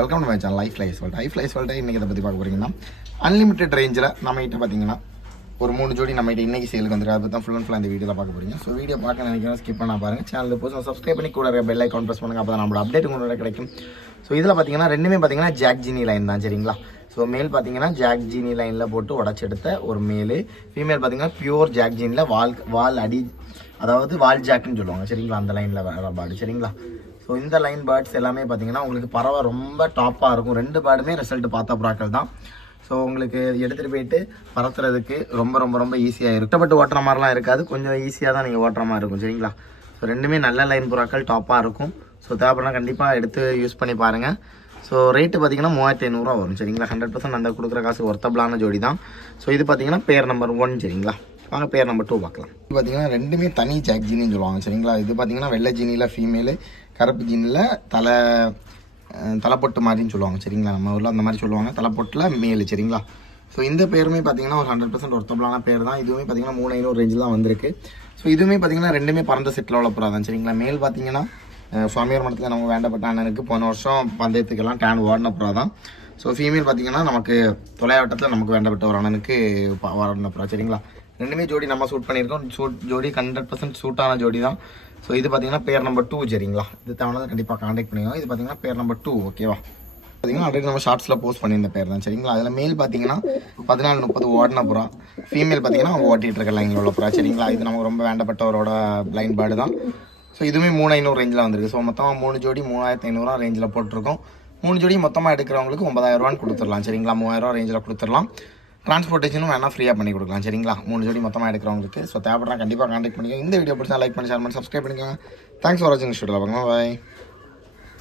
Welcome to my channel life life world. Life life world இன்றைக்கி இதை பற்றி பார்க்க போகிறீங்கன்னா அன்லிமிட்டட் ரேஞ்சில் நம்மகிட்ட பார்த்தீங்கன்னா ஒரு 3 ஜோடி நம்மகிட்ட இன்றைக்கி சேலுக்கு வந்துருக்கு. அதை தான் ஃபுல் அண்ட் ஃபுல்லாக இந்த வீடியோவில் பார்க்க போகிறீங்க. ஸோ வீடியோ பார்க்க நினைக்கிறேன், ஸ்கிப் பண்ண பாருங்கள். சேனல் போய் சப்ஸ்கிரைப் பண்ணி கூட இருக்க பெல் ஐக்கான் ப்ரெஸ் பண்ணுங்கள். அப்போ தான் நம்மளோட அப்டேட் உங்களோட கிடைக்கும். ஸோ இதில் பார்த்தீங்கன்னா ரெண்டுமே பார்த்தீங்கன்னா ஜாக் ஜீனி லைன் தான், சரிங்களா? ஸோ மேல் பார்த்தீங்கன்னா ஜாக் ஜீனி லைனில் போட்டு உடச்செடுத்த ஒரு மேலு. ஃபீமேல் பார்த்தீங்கன்னா பியூர் ஜாக் ஜீனில் வால் அடி, அதாவது வால் ஜாக்குன்னு சொல்லுவாங்க, சரிங்களா? அந்த லைனில் வர பாடு, சரிங்களா? ஸோ இந்த லைன் பேர்ட்ஸ் எல்லாமே பார்த்தீங்கன்னா உங்களுக்கு பறவை ரொம்ப டாப்பாக இருக்கும். 2 பேர்டுமே ரிசல்ட் பார்த்த புறாக்கள் தான். ஸோ உங்களுக்கு எடுத்துகிட்டு போயிட்டு பறத்துறதுக்கு ரொம்ப ரொம்ப ரொம்ப ஈஸியாக இருக்கும். கஷ்டப்பட்டு ஓட்டுற மாதிரிலாம் இருக்காது, கொஞ்சம் ஈஸியாக தான் நீங்கள் ஓட்டுற மாதிரி இருக்கும், சரிங்களா? ஸோ ரெண்டுமே நல்ல லைன் புறாக்கள், டாப்பாக இருக்கும். ஸோ தேவைப்படலாம் கண்டிப்பாக எடுத்து யூஸ் பண்ணி பாருங்கள். ஸோ ரேட்டு பார்த்தீங்கன்னா 3500 வரும், சரிங்களா? 100% அந்த கொடுக்குற காசு ஒர்த்தபிளான ஜோடி தான். ஸோ இது பார்த்தீங்கன்னா பேர் நம்பர் 1, சரிங்களா? வாங்க பேர் நம்பர் 2 பார்க்கலாம். இது பார்த்தீங்கன்னா ரெண்டுமே தனி ஜாக் ஜீனின்னு சொல்லுவாங்க, சரிங்களா? இது பார்த்தீங்கன்னா வெள்ளை ஜீனியில் ஃபீமேலு, கருப்பு ஜீனில் தலைப்பொட்டு மாதிரின்னு சொல்லுவாங்க, சரிங்களா? நம்ம ஊரில் அந்த மாதிரி சொல்லுவாங்க, தலைப்பொட்டில் மேலு, சரிங்களா? ஸோ இந்த பேருமே பார்த்தீங்கன்னா ஒரு 100% ஒர்த்தபிளான பேர் தான். இதுவுமே பார்த்தீங்கன்னா 3500 ரேஞ்சில் தான் வந்திருக்கு. ஸோ இதுவுமே பார்த்தீங்கன்னா ரெண்டுமே பறந்த செட்டில் உள்ள புறா தான், சரிங்களா? மேல் பார்த்தீங்கன்னா சுவாமியார் மடத்தில் நம்ம வேண்டப்பட்ட அண்ணனுக்கு போன வருஷம் பந்தயத்துக்கெல்லாம் டேன் ஓடின புறா தான். ஸோ ஃபீமேல் பார்த்தீங்கன்னா நமக்கு தொலைவட்டத்தில் நமக்கு வேண்டப்பட்ட ஒரு அண்ணனுக்கு ஓடின புறா, சரிங்களா? ரெண்டுமே ஜோடி நம்ம சூட் பண்ணியிருக்கோம். ஜோடி 100% சூட்டான ஜோடி தான். ஸோ இது பார்த்தீங்கன்னா பேர் நம்பர் 2, சரிங்களா? இது தேவையான கண்டிப்பாக காண்டாக்ட் பண்ணிக்கோங்க. இது பார்த்தீங்கன்னா பேர் நம்பர் 2, ஓகேவா? பார்த்தீங்கன்னா ஆல்ரெடி நம்ம ஷார்ட்ஸில் போஸ்ட் பண்ணியிருந்த பேர் தான், சரிங்களா? அதில் மேல் பார்த்தீங்கன்னா 14-30 ஓடின புறா, ஃபீமேல் பார்த்தீங்கன்னா அவங்க ஓட்டிகிட்டு இருக்க லைனில் உள்ள புறா, சரிங்களா? இது நமக்கு ரொம்ப வேண்டப்பட்டவரோட பிளைண்ட் பேர்டு தான். ஸோ இதுவுமே 3500 ரேஞ்சில் வந்திருக்கு. ஸோ மொத்தமாக 3 ஜோடி 3500 ரேஞ்சில் போட்டிருக்கோம். 3 ஜோடி மொத்தமாக எடுக்கிறவங்களுக்கு 9000 கொடுத்துடலாம், சரிங்களா? 3000 ரேஞ்சில் கொடுத்துடலாம். டிரான்ஸ்போர்ட்டேஷனும் வேணால் ஃப்ரீயாக பண்ணி கொடுக்கலாம், சரிங்களா? 3 ஜோடி மொத்தமாக எடுக்கிறவங்களுக்கு. ஸோ தேவைப்படுறா கண்டிப்பாக காண்டாக்ட் பண்ணிக்கோங்க. இந்த வீடியோ பிடிச்சா லைக் பண்ணி ஷேர் பண்ணி சப்ஸ்கிரைப் பண்ணிக்கோங்க. தேங்க்ஸ் ஃபார் வாட்சிங். ஸ்டூடியோவில் பாருங்க, பாய்.